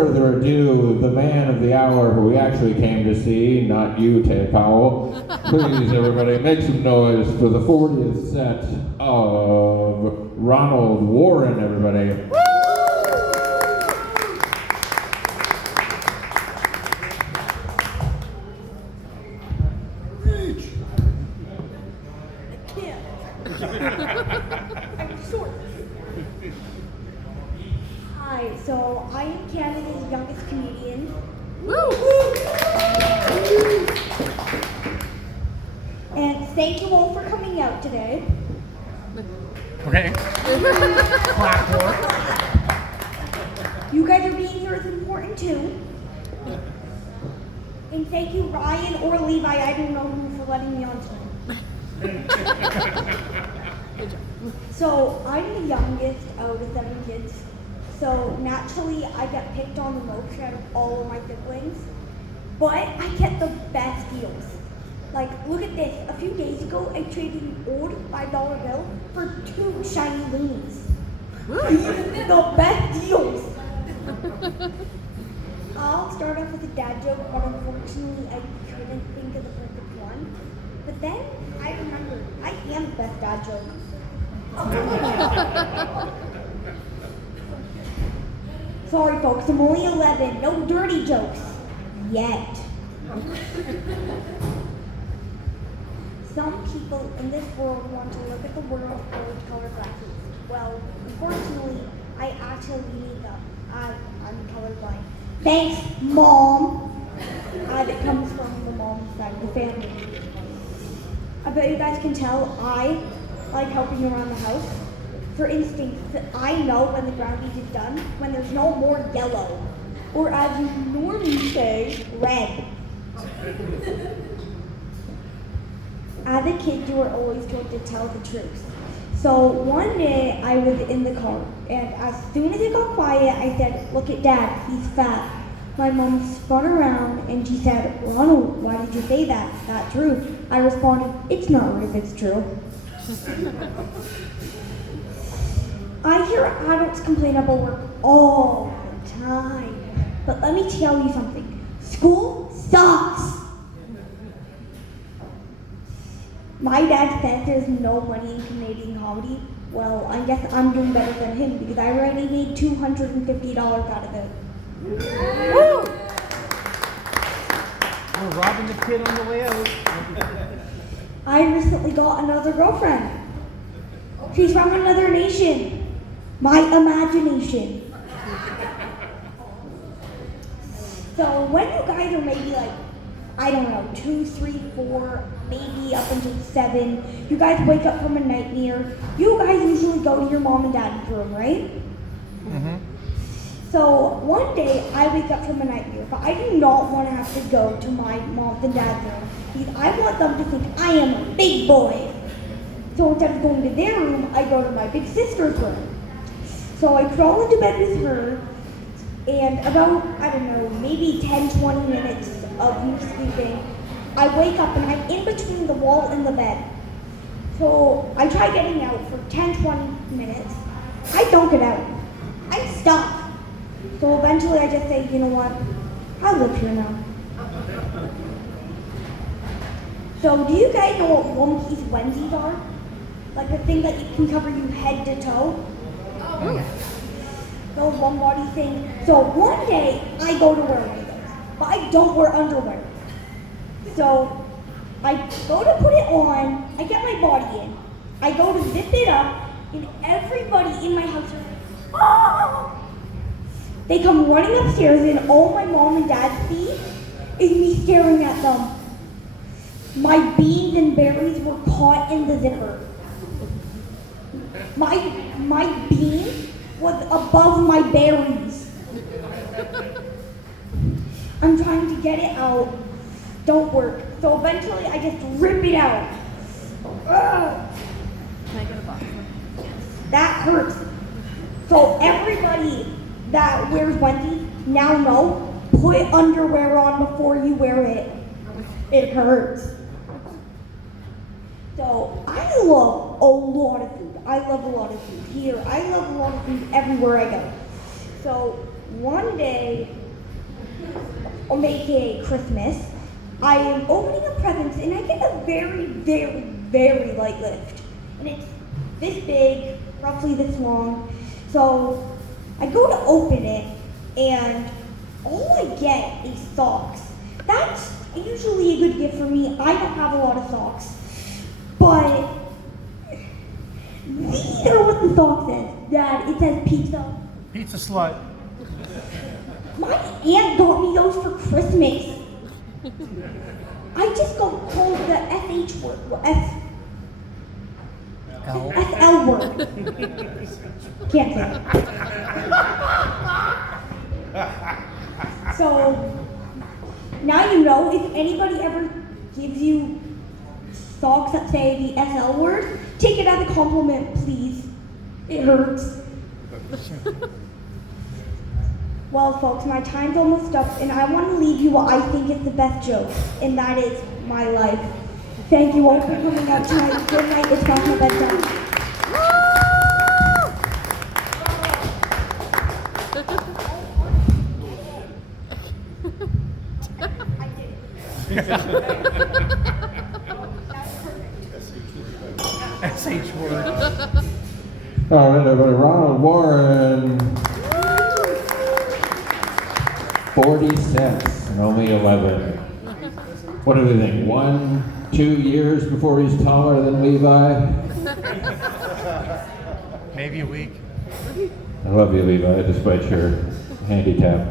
further ado, the man of the hour who we actually came to see, not you, Ted Powell. Please, everybody, make some noise for the 40th set of Ronald Warren, everybody. Hi, so I am Canada's youngest comedian. And thank you all for coming out today. Okay. Clap for You guys are being here is important too. And thank you, Ryan or Levi, I don't know who, for letting me on tonight. So I'm the youngest out of 7 kids. So naturally, I get picked on the most out of all of my siblings. But I get the best deals. Like, look at this. A few days ago, I traded an old $5 bill for 2 shiny loonies. The best deals. I'll start off with a dad joke, but unfortunately, I couldn't think of the perfect one. But then I remembered, I am the best dad joke. Sorry, folks, I'm only 11. No dirty jokes. Yet. Some people in this world want to look at the world with colored glasses. Well, unfortunately, I actually need them. I'm colorblind. Thanks, Mom. It comes from the mom's side of the family. I bet you guys can tell I like helping around the house. For instance, I know when the ground is done, when there's no more yellow, or as you normally say, red. As a kid, you were always told to tell the truth. So one day, I was in the car, and as soon as it got quiet, I said, "Look at Dad, he's fat." My mom spun around, and she said, "Ronald, why did you say that? That's true." I responded, "It's not rude if it's true." I hear adults complain about work all the time. But let me tell you something. School sucks. My dad says there's no money in Canadian comedy. Well, I guess I'm doing better than him because I already made $250 out of it. Woo! We're robbing the kid on the way out. I recently got another girlfriend. She's from another nation. My imagination. So when you guys are maybe like, I don't know, 2, 3, 4, maybe up until 7, you guys wake up from a nightmare. You guys usually go to your mom and dad's room, right? Mm-hmm. So one day I wake up from a nightmare, but I do not want to have to go to my mom's and dad's room because I want them to think I am a big boy. So instead of going to their room, I go to my big sister's room. So I crawl into bed with her, and about, I don't know, maybe 10, 20 minutes of me sleeping, I wake up and I'm in between the wall and the bed. So I try getting out for 10, 20 minutes. I don't get out. I'm stuck. So eventually I just say, you know what, I live here now. So do you guys know what one-piece onesies are? Like the thing that you can cover you head to toe? The one body thing. So one day I go to wear one of those, but I don't wear underwear. So I go to put it on, I get my body in, I go to zip it up, and everybody in my house is like, "Oh!" They come running upstairs, and all my mom and dad see is me staring at them. My beans and berries were caught in the zipper. My bean was above my berries. I'm trying to get it out. Don't work. So eventually I just rip it out. Ugh. That hurts. So everybody that wears onesies now know, put underwear on before you wear it. It hurts. So I love a lot of food. I love a lot of food here. I love a lot of food everywhere I go. So one day, on aka Christmas, I am opening up presents and I get a very, very, very light lift. And it's this big, roughly this long. So I go to open it and all I get is socks. That's usually a good gift for me. I don't have a lot of socks. But these are what the sock says. Dad, it says pizza. Pizza slut. My aunt got me those for Christmas. I just got called the SH word. Well, L. SL word. Can't say it. So, now you know, if anybody ever gives you socks that say the SL word, take it as a compliment, please. It hurts. Well, folks, my time's almost up, and I want to leave you what I think is the best joke, and that is my life. Thank you all for coming out tonight. Good night. It's past my bedtime. SH word. All right, everybody. Ronald Warren. 40 cents and only 11. What do we think? 1, 2 years before he's taller than Levi? Maybe a week. I love you, Levi, despite your handicap.